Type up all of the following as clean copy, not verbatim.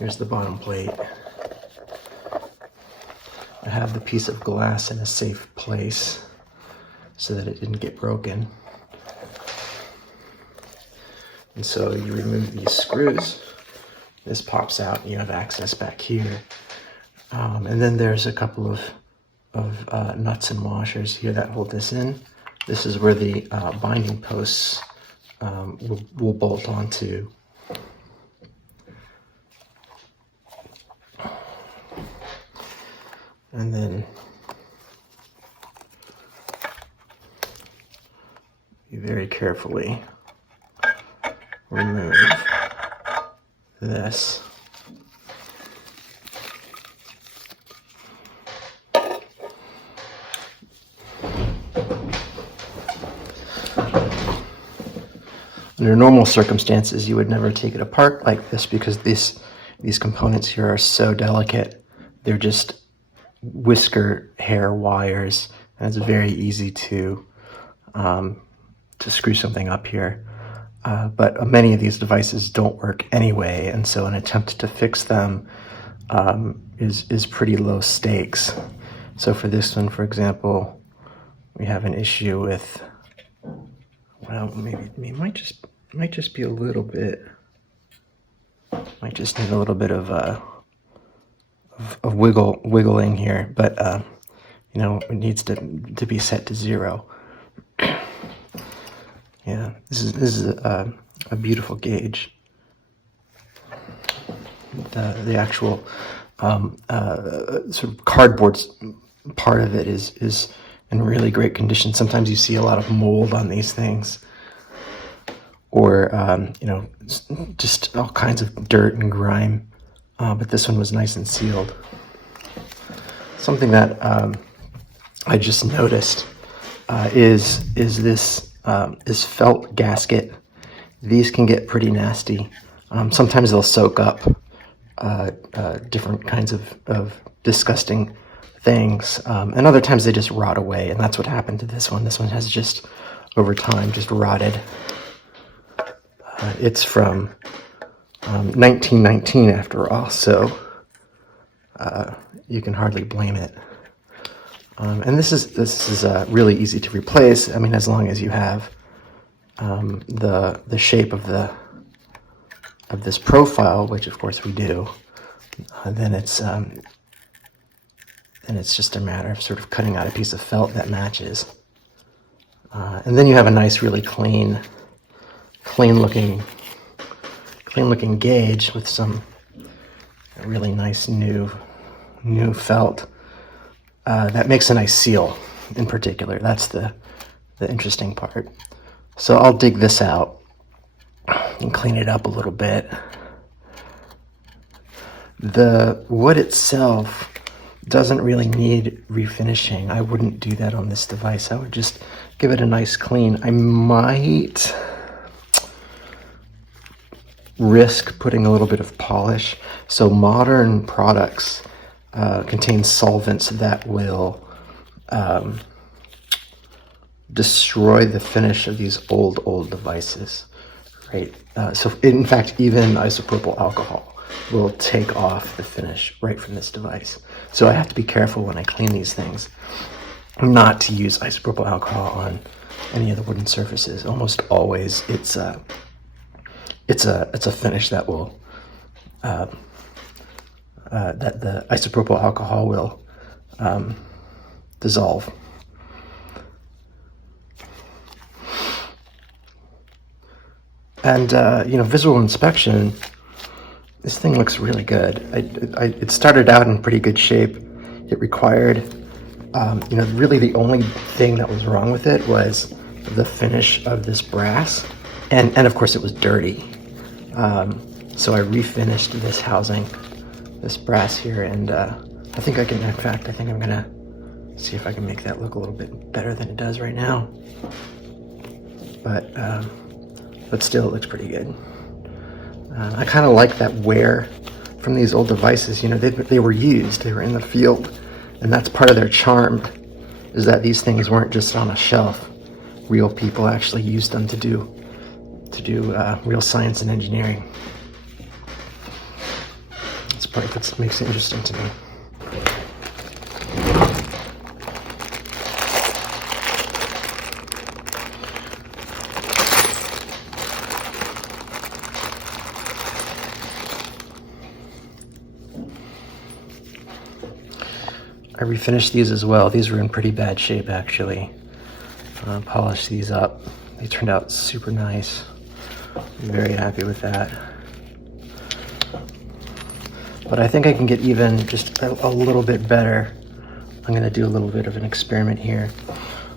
Here's the bottom plate. I have the piece of glass in a safe place so that it didn't get broken. And so you remove these screws, this pops out and you have access back here. And then there's a couple of nuts and washers here that hold this in. This is where the binding posts will bolt onto. And then you very carefully remove this. Under normal circumstances, you would never take it apart like this because these components here are so delicate. They're just whisker hair wires, and it's very easy to screw something up here. But many of these devices don't work anyway, and so an attempt to fix them is pretty low stakes. So for this one, for example, we have an issue with, well, maybe it might just be a little bit, might just need a little bit of wiggling here, but you know, it needs to be set to 0. Yeah, this is a beautiful gauge. The actual sort of cardboard part of it is in really great condition. Sometimes you see a lot of mold on these things, or you know, just all kinds of dirt and grime. But this one was nice and sealed. Something that I just noticed is this felt gasket. These can get pretty nasty. Sometimes they'll soak up different kinds of disgusting things, and other times they just rot away, and that's what happened to this one. This one has just, over time, just rotted. It's from 1919 after all, so you can hardly blame it. And this is really easy to replace. I mean, as long as you have the shape of this profile, which of course we do, then it's just a matter of sort of cutting out a piece of felt that matches, and then you have a nice, really clean looking gauge with some really nice new felt that makes a nice seal. In particular, that's the interesting part. So I'll dig this out and clean it up a little bit. The wood itself doesn't really need refinishing. I wouldn't do that on this device. I would just give it a nice clean. I might risk putting a little bit of polish. So modern products contain solvents that will destroy the finish of these old devices, right? So in fact, even isopropyl alcohol will take off the finish right from this device. So I have to be careful when I clean these things not to use isopropyl alcohol on any of the wooden surfaces. Almost always it's a finish that will that the isopropyl alcohol will dissolve. And you know, visual inspection, this thing looks really good. It started out in pretty good shape. It required, you know, really the only thing that was wrong with it was the finish of this brass, and of course it was dirty. So I refinished this housing, this brass here, and I think I can, in fact, I think I'm gonna see if I can make that look a little bit better than it does right now. But still, it looks pretty good. I kind of like that wear from these old devices. You know, they were used, they were in the field, and that's part of their charm, is that these things weren't just on a shelf. Real people actually used them to do real science and engineering. part that makes it interesting to me. I refinished these as well. These were in pretty bad shape, actually. Polished these up. They turned out super nice. I'm very happy with that. But I think I can get even just a little bit better. I'm gonna do a little bit of an experiment here.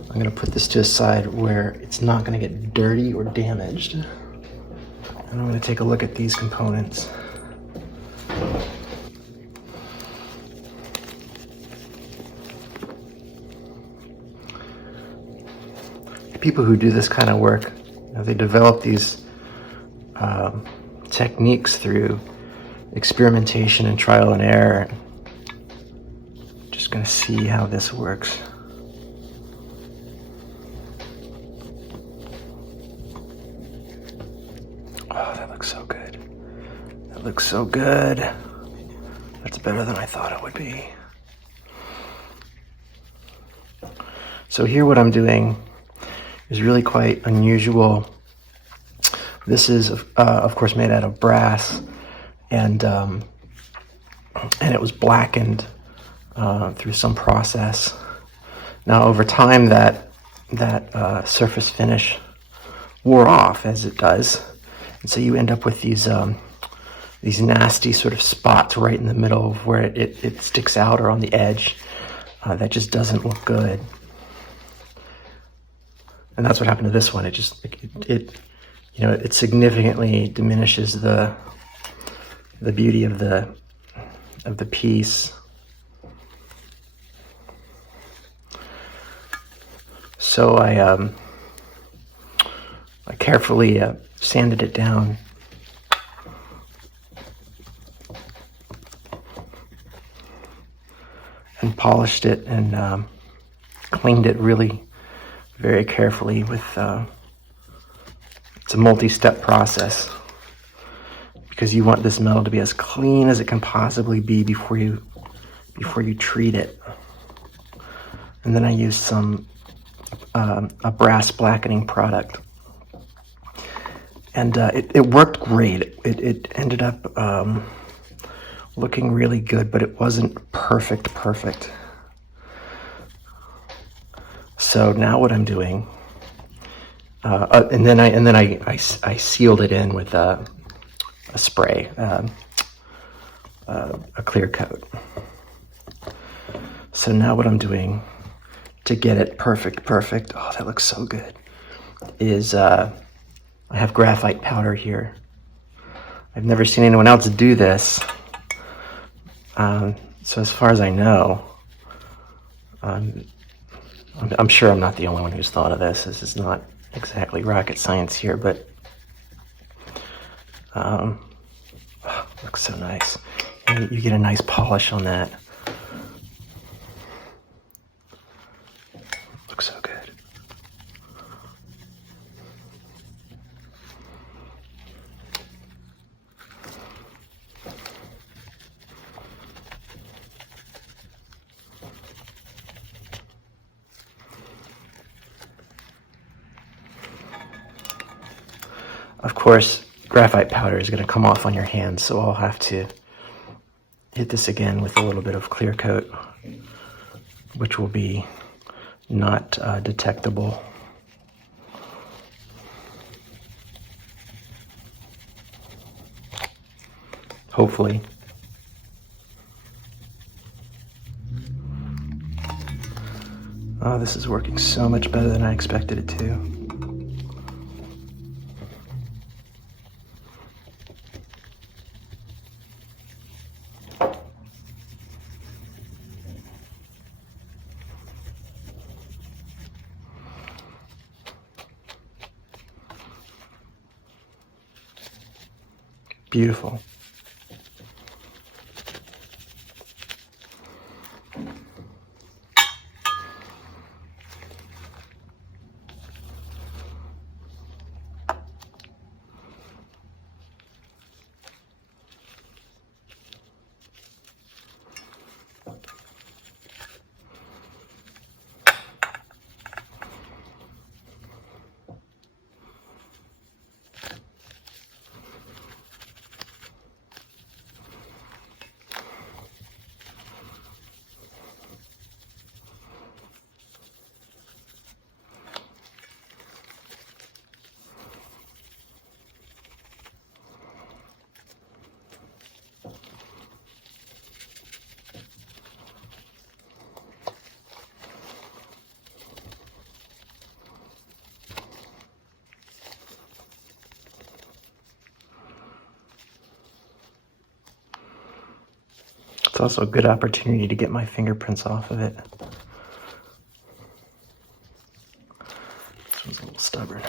I'm gonna put this to a side where it's not gonna get dirty or damaged. And I'm gonna take a look at these components. People who do this kind of work, they develop these techniques through experimentation and trial and error. Just gonna see how this works. Oh, that looks so good. That looks so good. That's better than I thought it would be. So here what I'm doing is really quite unusual. This is, of course, made out of brass, and it was blackened through some process. Now, over time, that surface finish wore off, as it does, and so you end up with these nasty sort of spots right in the middle of where it sticks out or on the edge. That just doesn't look good. And that's what happened to this one. It significantly diminishes the beauty of the piece. So I carefully sanded it down. And polished it and cleaned it really very carefully with it's a multi-step process because you want this metal to be as clean as it can possibly be before you treat it. And then I used some a brass blackening product, and it worked great. It ended up looking really good, but it wasn't perfect. So now what I'm doing, and then I sealed it in with a spray, a clear coat. So now what I'm doing to get it perfect, oh, that looks so good, is I have graphite powder here. I've never seen anyone else do this. So as far as I know, I'm sure I'm not the only one who's thought of this. This is not exactly rocket science here, but looks so nice. And you get a nice polish on that. Looks so good. Of course, graphite powder is going to come off on your hands, so I'll have to hit this again with a little bit of clear coat, which will be not detectable. Hopefully. Oh, this is working so much better than I expected it to. Beautiful. It's also a good opportunity to get my fingerprints off of it. This one's a little stubborn.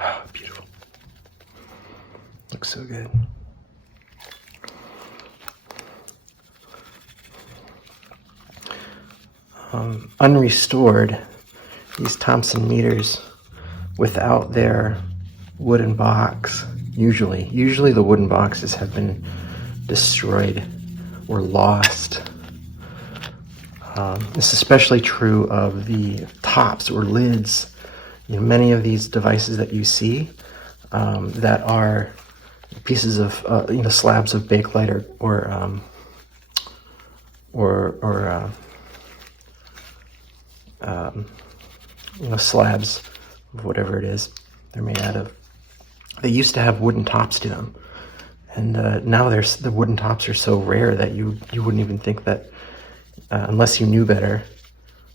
Oh, beautiful. Looks so good. Unrestored, these Thomson meters without their wooden box, usually the wooden boxes have been destroyed or lost. This is especially true of the tops or lids. Many of these devices that you see that are pieces of slabs of Bakelite or slabs of whatever it is they're made out of. They used to have wooden tops to them, and now the wooden tops are so rare that you wouldn't even think that, unless you knew better,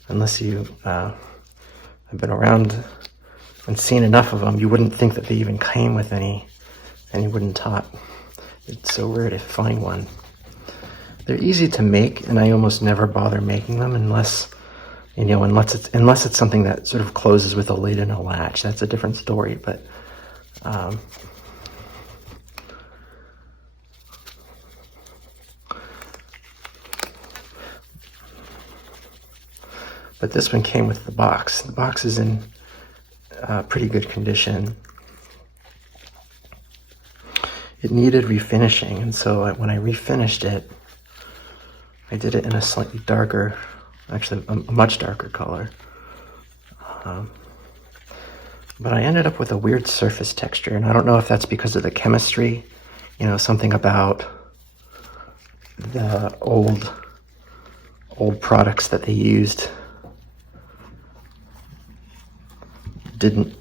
unless you have been around and seen enough of them, you wouldn't think that they even came with any wooden top. It's so rare to find one. They're easy to make, and I almost never bother making them unless it's something that sort of closes with a lid and a latch. That's a different story, but this one came with the box. The box is in pretty good condition. It needed refinishing, and so when I refinished it, I did it in a slightly darker, actually a much darker color. But I ended up with a weird surface texture, and I don't know if that's because of the chemistry, something about the old products that they used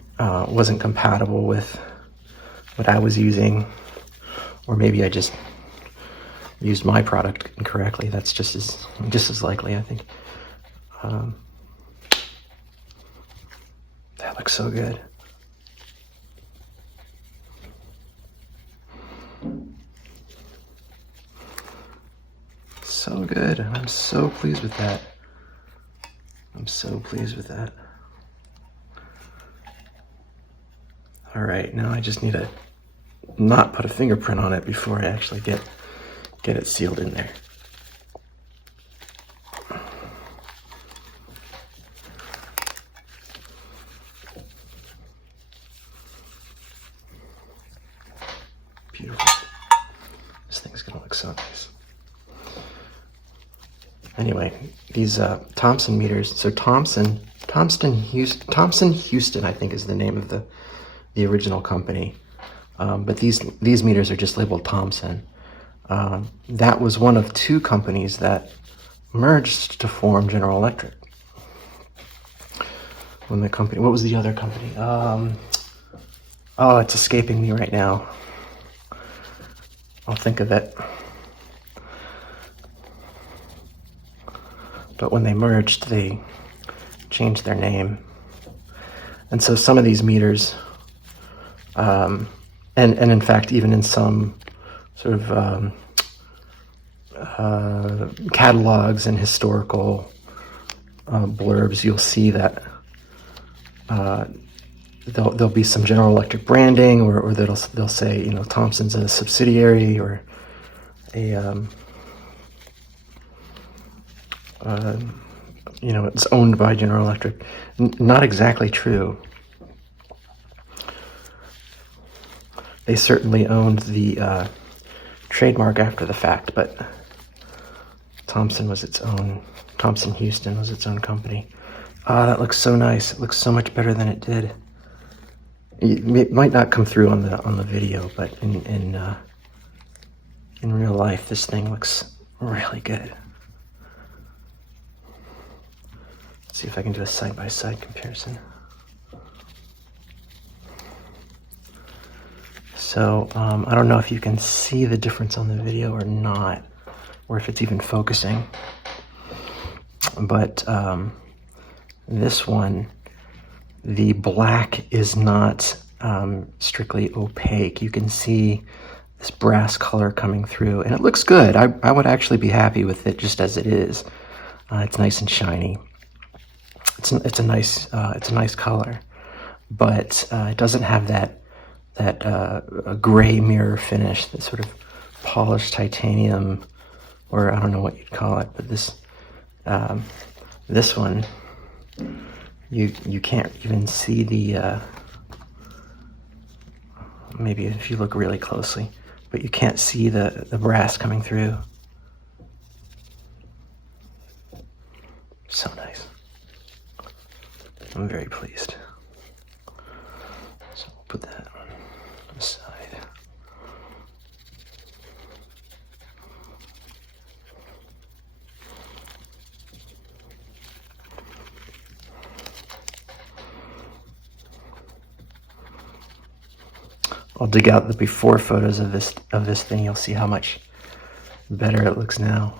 wasn't compatible with what I was using, or maybe I just used my product incorrectly. That's just as likely, I think. That looks so good. So good. I'm so pleased with that. I'm so pleased with that. All right, now I just need to not put a fingerprint on it before I actually get it sealed in there. Beautiful. This thing's gonna look so nice. Anyway, these Thomson meters. So Thomson Houston, I think, is the name of the original company. But these meters are just labeled Thomson. That was one of two companies that merged to form General Electric. What was the other company? Oh, it's escaping me right now. I'll think of it. But when they merged, they changed their name. And so some of these meters, and in fact, even in some sort of catalogs and historical blurbs, you'll see that there'll be some General Electric branding, or they'll say, Thomson's a subsidiary, or it's owned by General Electric. Not exactly true. They certainly owned the trademark after the fact, but Thomson Houston was its own company. That looks so nice. It looks so much better than it did. It might not come through on the video, but in real life, this thing looks really good. Let's see if I can do a side-by-side comparison. So I don't know if you can see the difference on the video or not, or if it's even focusing. But this one, the black is not strictly opaque. You can see this brass color coming through, and it looks good. I would actually be happy with it just as it is. It's nice and shiny. It's a nice color, but it doesn't have that a gray mirror finish, that sort of polished titanium, or I don't know what you'd call it. But this one, you can't even see the maybe if you look really closely, but you can't see the brass coming through. So nice. I'm very pleased. So we'll put that on the side. I'll dig out the before photos of this thing. You'll see how much better it looks now.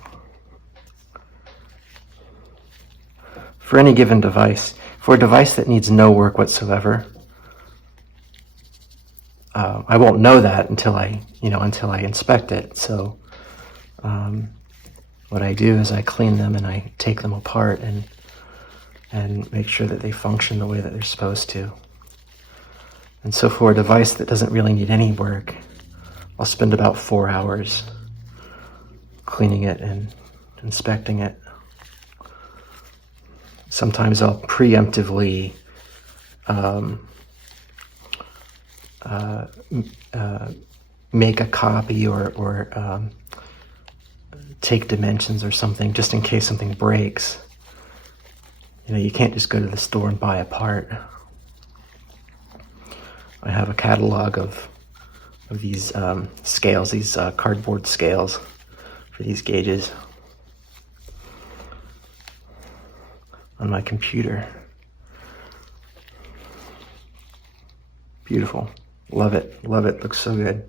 For any given device, for a device that needs no work whatsoever, I won't know that until I inspect it. So what I do is I clean them and I take them apart and make sure that they function the way that they're supposed to. And so for a device that doesn't really need any work, I'll spend about 4 hours cleaning it and inspecting it. Sometimes I'll preemptively make a copy or take dimensions or something just in case something breaks. You know, you can't just go to the store and buy a part. I have a catalog of these scales, these cardboard scales for these gauges on my computer. Beautiful. Love it. Love it. Looks so good.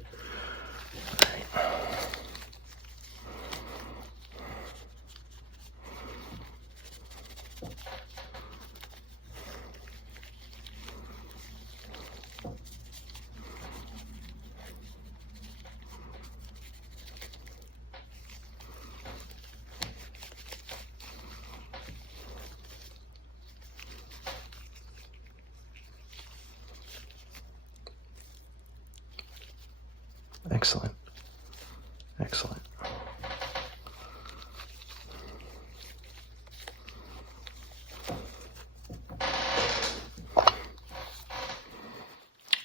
Excellent. Excellent.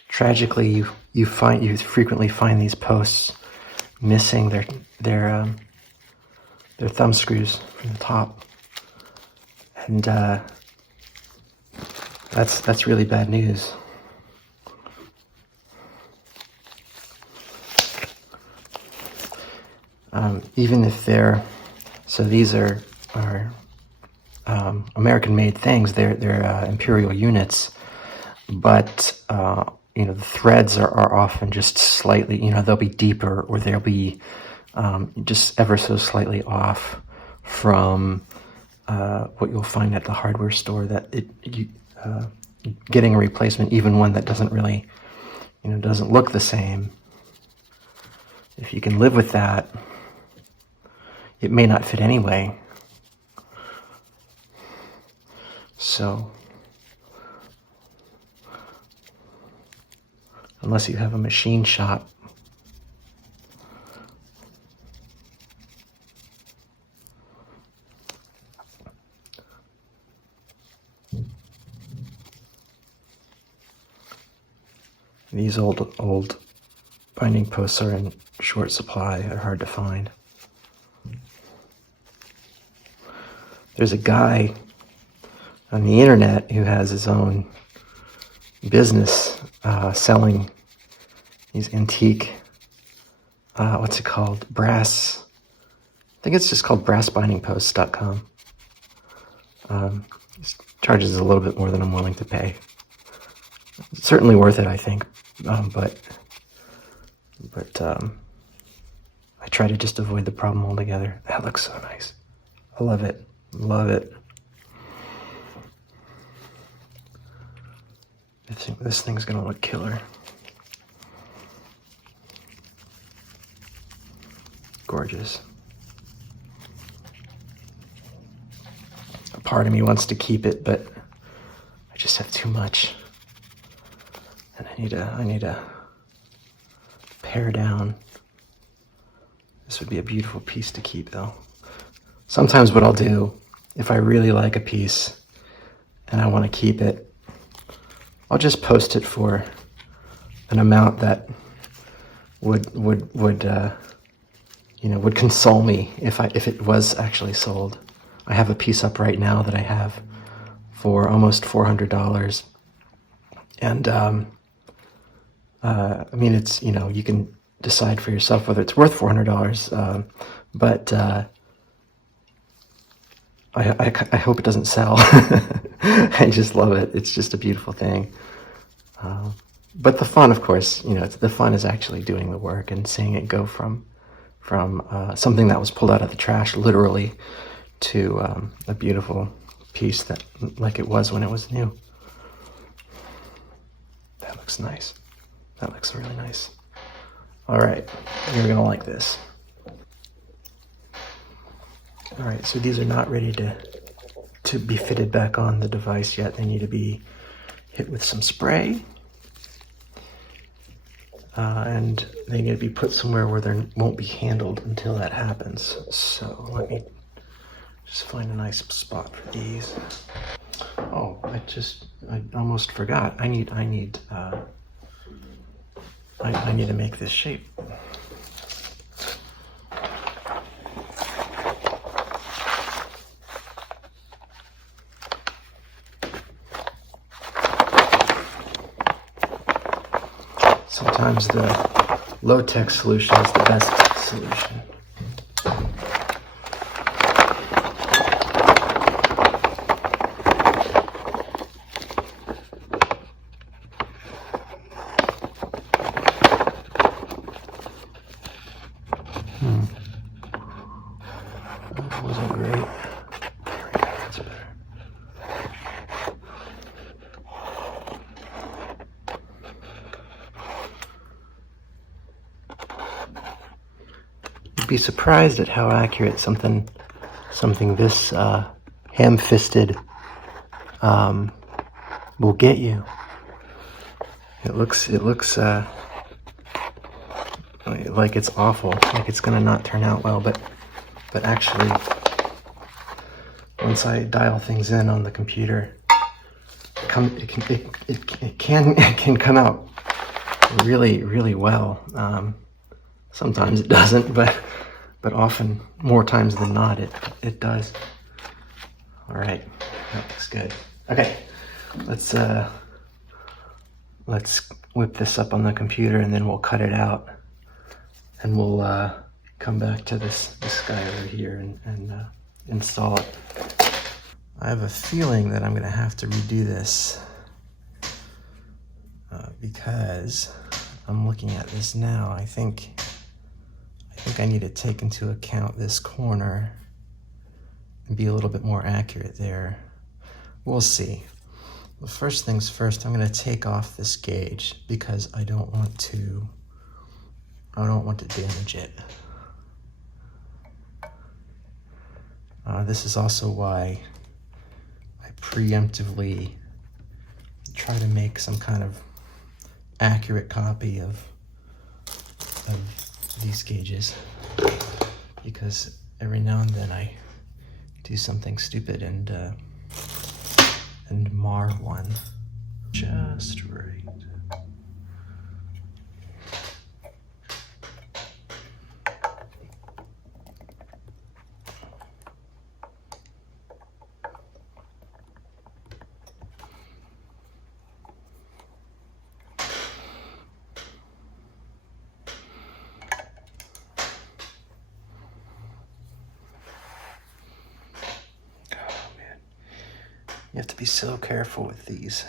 Tragically, you frequently find these posts missing their thumb screws from the top, and that's really bad news. Even if these are American-made things. They're imperial units, but the threads are often just slightly. They'll be deeper, or they'll be just ever so slightly off from what you'll find at the hardware store. That getting a replacement, even one that doesn't really, doesn't look the same. If you can live with that, it may not fit anyway. So, unless you have a machine shop, these old binding posts are in short supply, are hard to find. There's a guy on the internet who has his own business selling these antique, what's it called? Brass. I think it's just called brassbindingposts.com. Charges a little bit more than I'm willing to pay. It's certainly worth it, I think. But but I try to just avoid the problem altogether. That looks so nice. I love it. Love it. I think this thing's gonna look killer. Gorgeous. A part of me wants to keep it, but I just have too much. And I need to pare down. This would be a beautiful piece to keep though. Sometimes what I'll do, if I really like a piece and I want to keep it, I'll just post it for an amount that would console me if it was actually sold. I have a piece up right now that I have for almost $400, and I mean, it's, you can decide for yourself whether it's worth $400, but I hope it doesn't sell. I just love it. It's just a beautiful thing. But the fun, of course, the fun is actually doing the work and seeing it go from something that was pulled out of the trash, literally, to a beautiful piece that, like it was when it was new. That looks nice. That looks really nice. All right, you're gonna like this. All right, so these are not ready to be fitted back on the device yet. They need to be hit with some spray. And they need to be put somewhere where they won't be handled until that happens. So let me just find a nice spot for these. Oh, I almost forgot. I need to make this shape. Sometimes the low-tech solution is the best solution. That wasn't great. There we go, that's better. Be surprised at how accurate something this ham-fisted will get you. It looks like it's awful, like it's gonna not turn out well, but actually, once I dial things in on the computer, it can come out really, really well. Sometimes it doesn't, but often, more times than not, it does. All right, that looks good. Okay, let's whip this up on the computer, and then we'll cut it out, and we'll come back to this guy over here and install it. I have a feeling that I'm gonna have to redo this because I'm looking at this now. I think I need to take into account this corner and be a little bit more accurate there. We'll see. Well, first things first, I'm going to take off this gauge because I don't want to damage it. This is also why I preemptively try to make some kind of accurate copy of these gauges, because every now and then I do something stupid and mar one just right. You have to be so careful with these.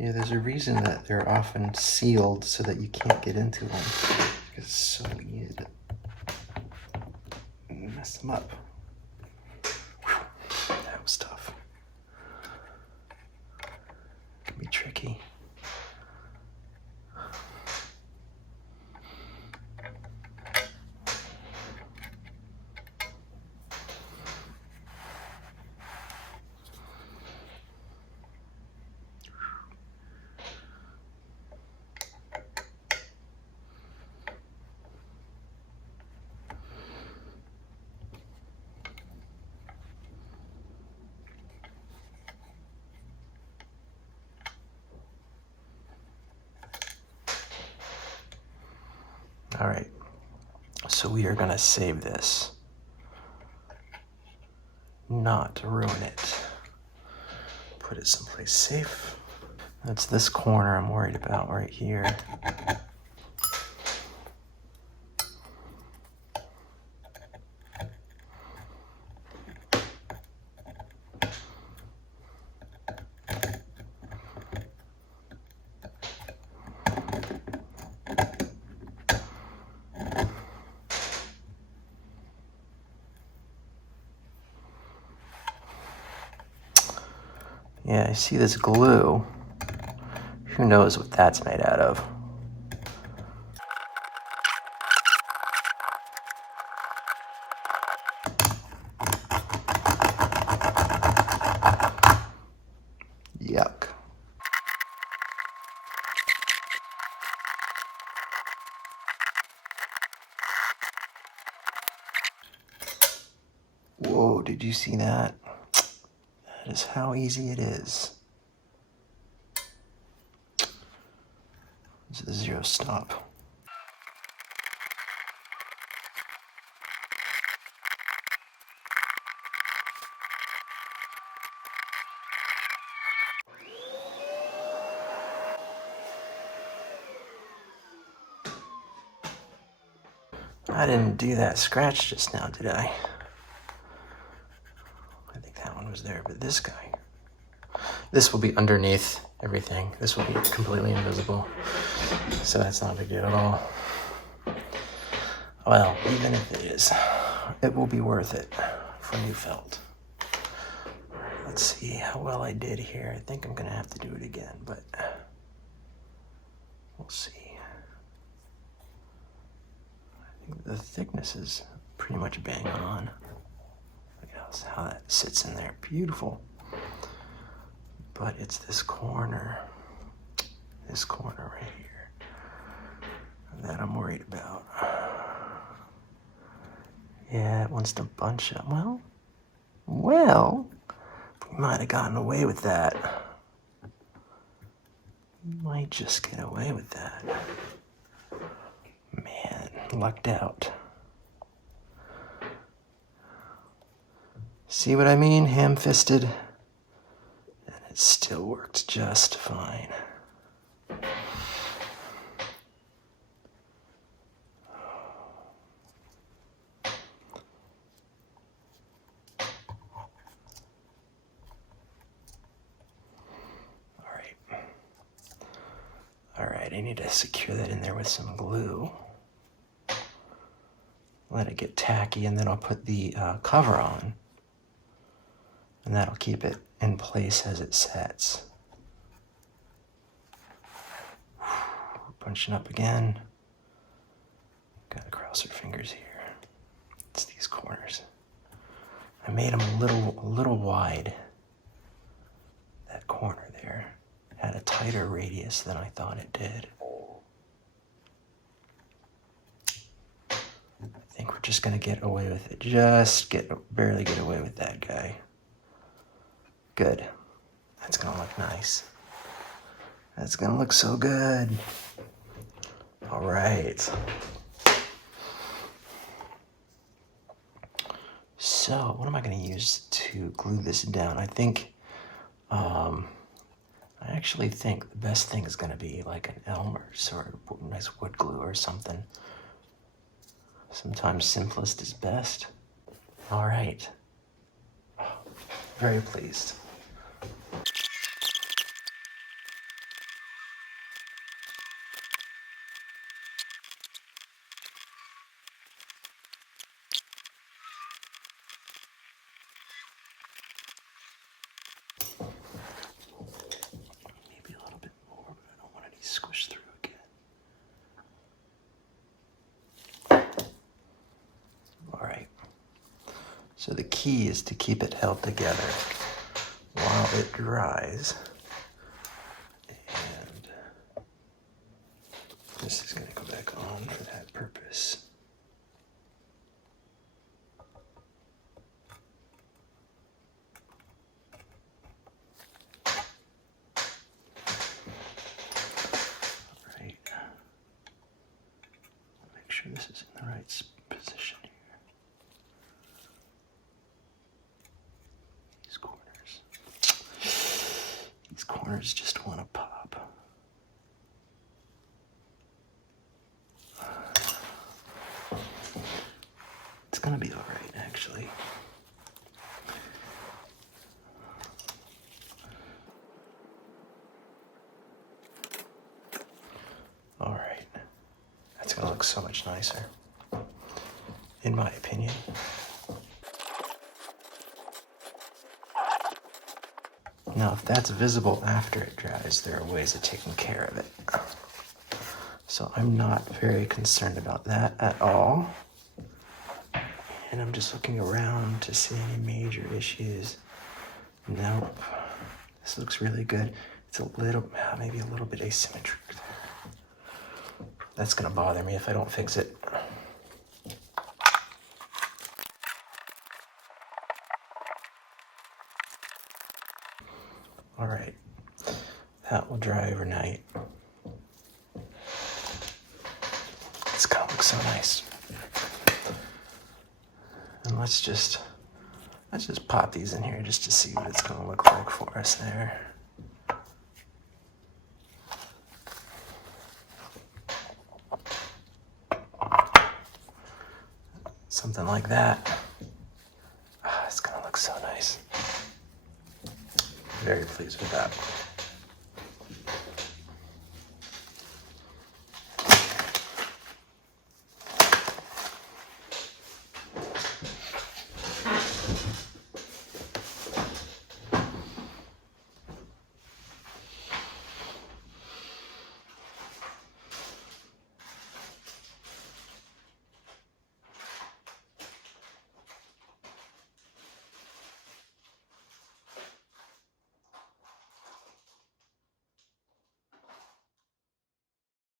Yeah, there's a reason that they're often sealed so that you can't get into them. Because it's so easy to mess them up. Whew, that was tough. It can be tricky. All right, so we are gonna save this, not to ruin it. Put it someplace safe. That's this corner I'm worried about right here. Yeah, I see this glue. Who knows what that's made out of? Yuck. Whoa, did you see that? That is how easy it is. It's a zero stop. I didn't do that scratch just now, did I? I think that one was there, but this guy. This will be underneath everything. This will be completely invisible. So that's not a big deal at all. Well, even if it is, it will be worth it for new felt. Let's see how well I did here. I think I'm gonna have to do it again, but we'll see. I think the thickness is pretty much bang on. Look at how that sits in there. Beautiful. But it's this corner right here, that I'm worried about. Yeah, it wants to bunch up. Well, we might have gotten away with that. We might just get away with that. Man, lucked out. See what I mean? Ham-fisted. And it still worked just fine. All right, I need to secure that in there with some glue. Let it get tacky, and then I'll put the cover on. And that'll keep it in place as it sets. Bunching up again. Gotta cross our fingers here. It's these corners. I made them a little wide. That corner there had a tighter radius than I thought it did. I think we're just gonna get away with it. Barely get away with that guy. Good. That's gonna look nice. That's gonna look so good. All right. So what am I gonna use to glue this down? I actually think the best thing is gonna be like an Elmer sort of nice wood glue or something. Sometimes simplest is best. All right. Very pleased. So the key is to keep it held together while it dries. And this is going to go back on for that purpose. All right. Make sure this is in the right position here. These corners just want to pop. It's gonna be all right, actually. All right, that's gonna look so much nicer, in my opinion. Now, if that's visible after it dries, there are ways of taking care of it. So I'm not very concerned about that at all. And I'm just looking around to see any major issues. Nope. This looks really good. It's a little, maybe a little bit asymmetric there. That's gonna bother me if I don't fix it. All right, that will dry overnight. It's gonna look so nice. And let's just pop these in here just to see what it's gonna look like for us there. Something like that. It's gonna look so nice. Very pleased with that.